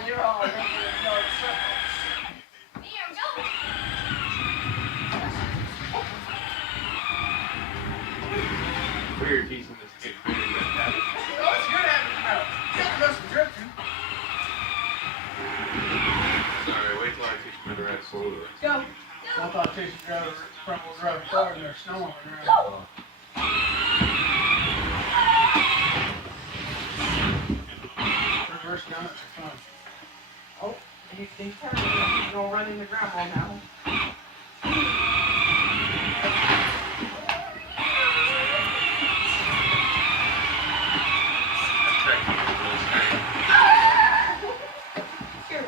Yeah, you're all running in yard circles. Here, go. We're teaching this kid better than that. Oh, it's good having you out. You have to go some drifting. Alright, wait till I teach him how to ride slowly. Go. I thought Chase would drive a front-wheel drive car and they're snowing around. Go. Reverse down it for fun. Oh, he's turning. He's gonna run into grandma now. Here.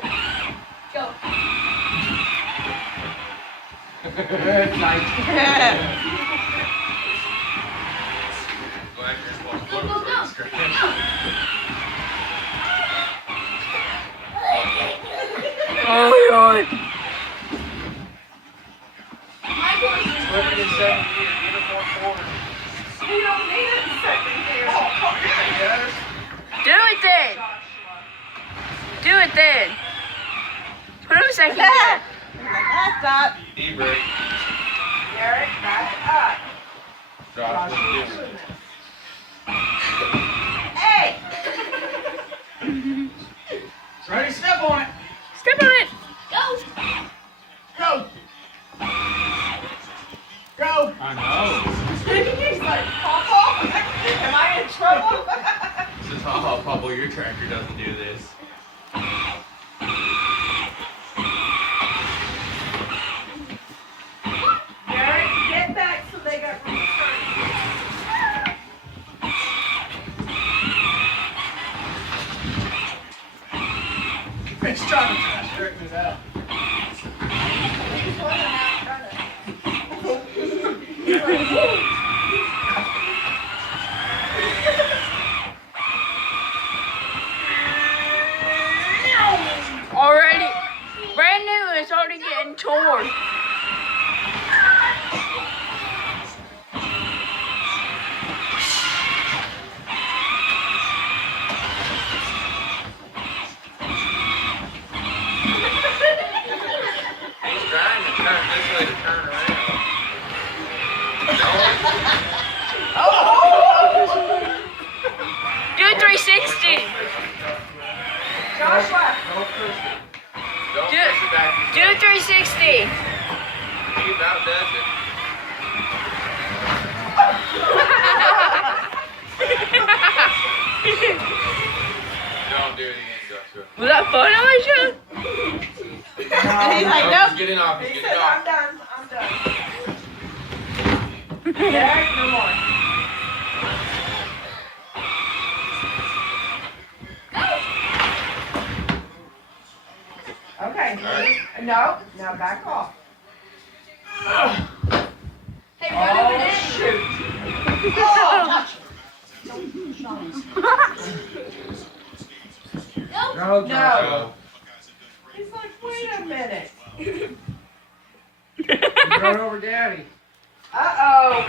Go. Good night. Go, go, go. Oh my god. My voice is Put it in second gear. Get it more forward. You don't need it in second gear. Oh, come here, guys. Do it then. Do it then. Put him second gear. That's up. E-brake. Derek, back it up. Josh, what you doing? Hey! Ready, step on it. Step on it. go. Go. Go. I know. He's like, Papa, am I in trouble? This is how Pablo, your tractor doesn't do this. Derek, get back so they got room to turn. It's trying to straighten it out. He's one and trying to. Already. Brand new. It's already getting torn. He's trying to turn this way to turn around. Do a 360. Joshua, Don't push it. Don't Do- push it back. Do a 360. He about does it. Don't do it again, Joshua. Was that fun, Alicia? he's like, Nope, nope. he's getting off. He's He getting said, I'm off. done. I'm done. Derek, no more. Okay. No, now back off. Hey, run over there. Shoot. Go. No. No. He's like, wait a minute. You run over Daddy. Uh-oh.